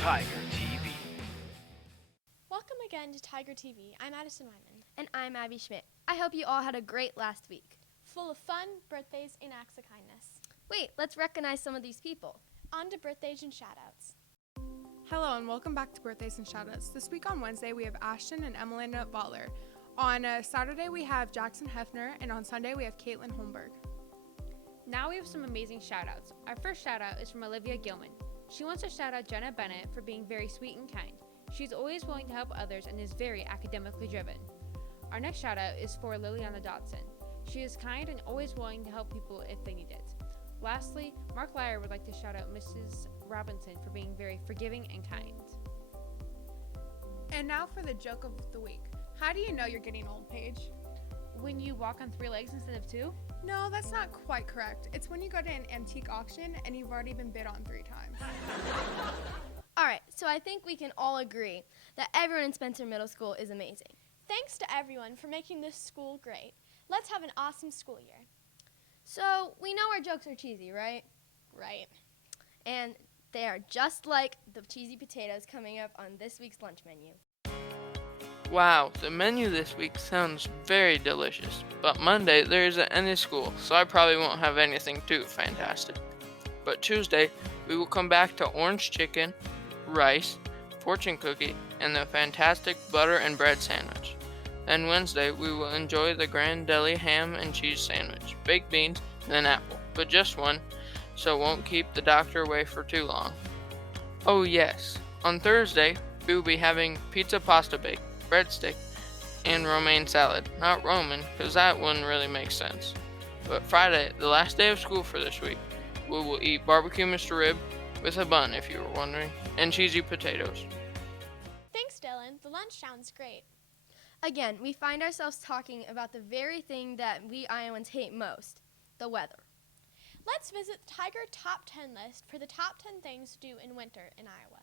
Tiger TV. Welcome again to Tiger TV. I'm Addison Wyman. And I'm Abby Schmidt. I hope you all had a great last week. Full of fun, birthdays, and acts of kindness. Wait, let's recognize some of these people. On to birthdays and shoutouts. Hello and welcome back to Birthdays and Shoutouts. This week on Wednesday we have Ashton and Emelina Butler. On Saturday we have Jackson Hefner, and on Sunday we have Caitlin Holmberg. Now we have some amazing shout-outs. Our first shout-out is from Olivia Gilman. She wants to shout out Jenna Bennett for being very sweet and kind. She's always willing to help others and is very academically driven. Our next shout-out is for Liliana Dodson. She is kind and always willing to help people if they need it. Lastly, Mark Lyer would like to shout out Mrs. Robinson for being very forgiving and kind. And now for the joke of the week. How do you know you're getting old, Paige? When you walk on 3 legs instead of 2? No, that's not quite correct. It's when you go to an antique auction and you've already been bid on 3 times. Alright, so I think we can all agree that everyone in Spencer Middle School is amazing. Thanks to everyone for making this school great. Let's have an awesome school year. So, we know our jokes are cheesy, right? Right. And they are just like the cheesy potatoes coming up on this week's lunch menu. Wow, the menu this week sounds very delicious, but Monday there isn't any school, so I probably won't have anything too fantastic. But Tuesday, we will come back to orange chicken, rice, fortune cookie, and the fantastic butter and bread sandwich. Then Wednesday, we will enjoy the Grand Deli ham and cheese sandwich, baked beans, and an apple, but just one, so won't keep the doctor away for too long. Oh yes, on Thursday, we will be having pizza pasta bake, breadstick, and romaine salad. Not Roman, because that wouldn't really make sense. But Friday, the last day of school for this week, we will eat barbecue Mr. Rib with a bun, if you were wondering, and cheesy potatoes. Thanks, Dylan. The lunch sounds great. Again, we find ourselves talking about the very thing that we Iowans hate most, the weather. Let's visit the Tiger Top 10 list for the top 10 things to do in winter in Iowa.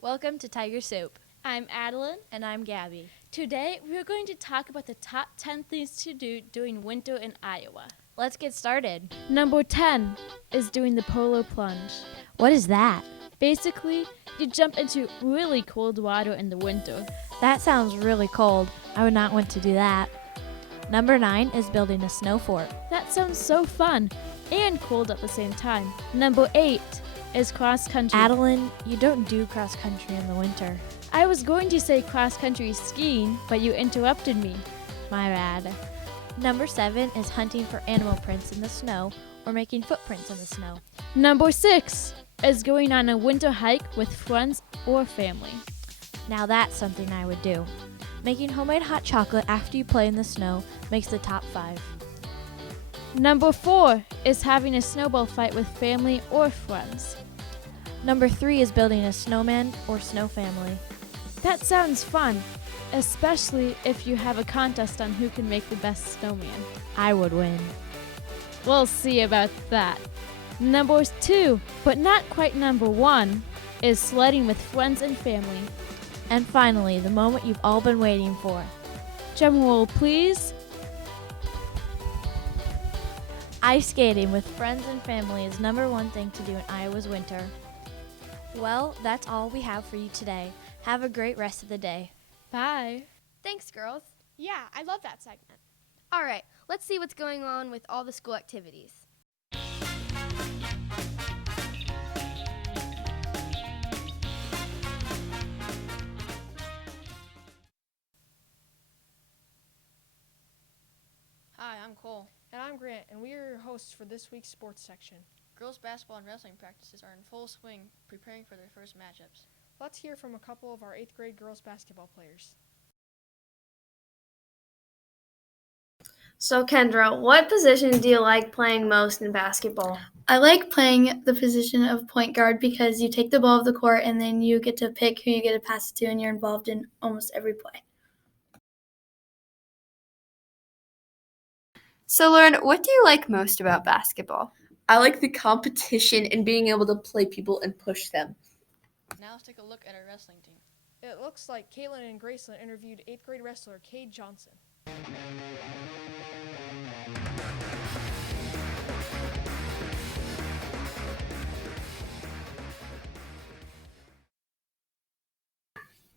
Welcome to Tiger Soup. I'm Adeline. And I'm Gabby. Today, we're going to talk about the top 10 things to do during winter in Iowa. Let's get started. Number 10 is doing the polo plunge. What is that? Basically, you jump into really cold water in the winter. That sounds really cold. I would not want to do that. Number 9 is building a snow fort. That sounds so fun and cold at the same time. Number 8 is cross country. Adeline, you don't do cross country in the winter. I was going to say cross country skiing, but you interrupted me. My bad. Number 7 is hunting for animal prints in the snow or making footprints in the snow. Number 6 is going on a winter hike with friends or family. Now that's something I would do. Making homemade hot chocolate after you play in the snow makes the top 5. Number 4 is having a snowball fight with family or friends. Number 3 is building a snowman or snow family. That sounds fun, especially if you have a contest on who can make the best snowman. I would win. We'll see about that. Number 2, but not quite number 1, is sledding with friends and family. And finally, the moment you've all been waiting for. Drum roll, please. Ice skating with friends and family is number 1 thing to do in Iowa's winter. Well, that's all we have for you today. Have a great rest of the day. Bye. Thanks, girls. Yeah, I love that segment. Alright, let's see what's going on with all the school activities. Hi, I'm Cole. And I'm Grant, and we are your hosts for this week's sports section. Girls basketball and wrestling practices are in full swing, preparing for their first matchups. Let's hear from a couple of our 8th grade girls basketball players. So Kendra, what position do you like playing most in basketball? I like playing the position of point guard because you take the ball of the court and then you get to pick who you get to pass it to, and you're involved in almost every play. So Lauren, what do you like most about basketball? I like the competition and being able to play people and push them. Now let's take a look at our wrestling team. It looks like Caitlin and Graceland interviewed 8th grade wrestler Cade Johnson.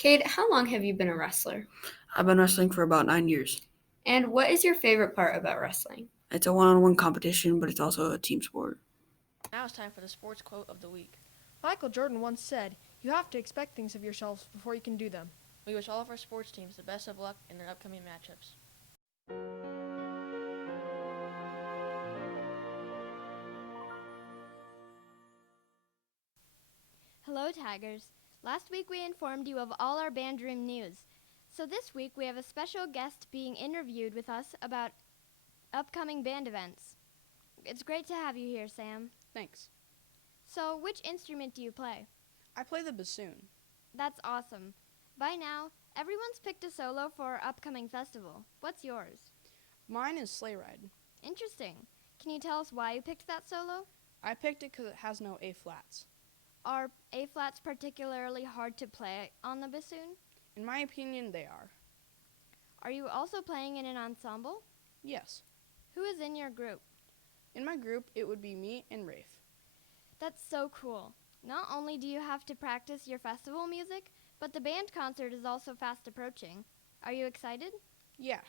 Cade, how long have you been a wrestler? I've been wrestling for about 9 years. And what is your favorite part about wrestling? It's a one-on-one competition, but it's also a team sport. Now it's time for the sports quote of the week. Michael Jordan once said, "You have to expect things of yourselves before you can do them." We wish all of our sports teams the best of luck in their upcoming matchups. Hello, Tigers. Last week we informed you of all our band room news. So this week we have a special guest being interviewed with us about upcoming band events. It's great to have you here, Sam. Thanks. So which instrument do you play? I play the bassoon. That's awesome. By now, everyone's picked a solo for our upcoming festival. What's yours? Mine is Sleigh Ride. Interesting. Can you tell us why you picked that solo? I picked it because it has no A flats. Are A flats particularly hard to play on the bassoon? In my opinion, they are. Are you also playing in an ensemble? Yes. Who is in your group? In my group, it would be me and Rafe. That's so cool. Not only do you have to practice your festival music, but the band concert is also fast approaching. Are you excited? Yeah.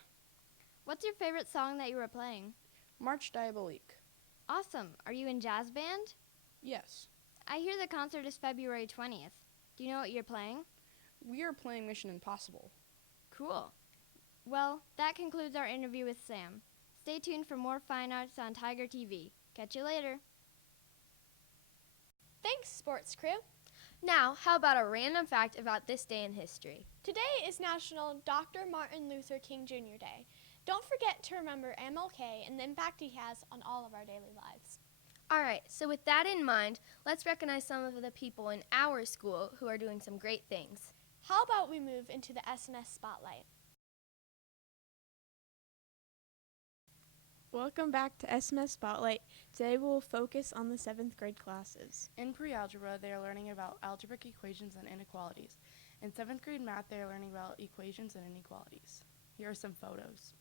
What's your favorite song that you were playing? March Diabolique. Awesome. Are you in jazz band? Yes. I hear the concert is February 20th. Do you know what you're playing? We are playing Mission Impossible. Cool. Well, that concludes our interview with Sam. Stay tuned for more fine arts on Tiger TV. Catch you later. Thanks, sports crew. Now, how about a random fact about this day in history? Today is National Dr. Martin Luther King Jr. Day. Don't forget to remember MLK and the impact he has on all of our daily lives. All right, so with that in mind, let's recognize some of the people in our school who are doing some great things. How about we move into the SMS Spotlight? Welcome back to SMS Spotlight. Today we will focus on the 7th grade classes. In pre-algebra, they are learning about algebraic equations and inequalities. In 7th grade math, they are learning about equations and inequalities. Here are some photos.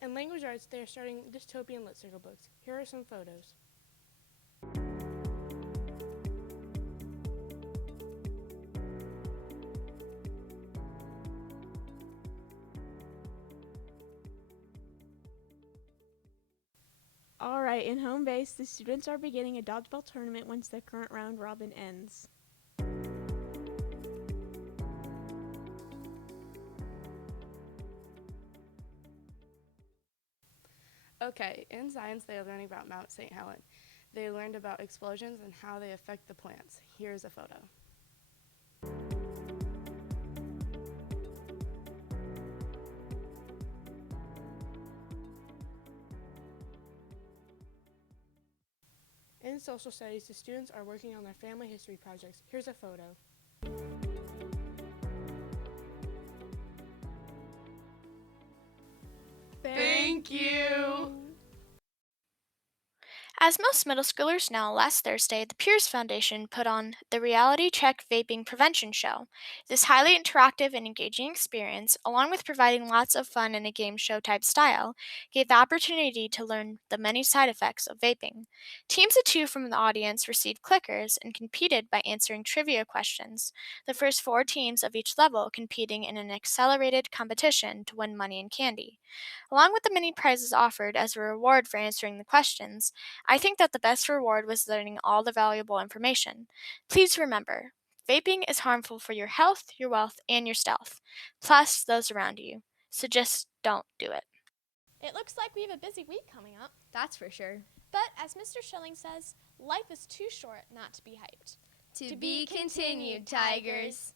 In language arts, they are starting dystopian lit circle books. Here are some photos. All right, in home base, the students are beginning a dodgeball tournament once the current round robin ends. Okay, in science, they are learning about Mount St. Helens. They learned about explosions and how they affect the plants. Here's a photo. In social studies, the students are working on their family history projects. Here's a photo. Thank you. As most middle schoolers know, last Thursday, the Peers Foundation put on the Reality Check Vaping Prevention Show. This highly interactive and engaging experience, along with providing lots of fun in a game show type style, gave the opportunity to learn the many side effects of vaping. Teams of 2 from the audience received clickers and competed by answering trivia questions, the first 4 teams of each level competing in an accelerated competition to win money and candy. Along with the many prizes offered as a reward for answering the questions, I think that the best reward was learning all the valuable information. Please remember, vaping is harmful for your health, your wealth, and your stealth, plus those around you. So just don't do it. It looks like we have a busy week coming up. That's for sure. But as Mr. Schilling says, life is too short not to be hyped. To be continued, Tigers.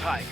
Tiger.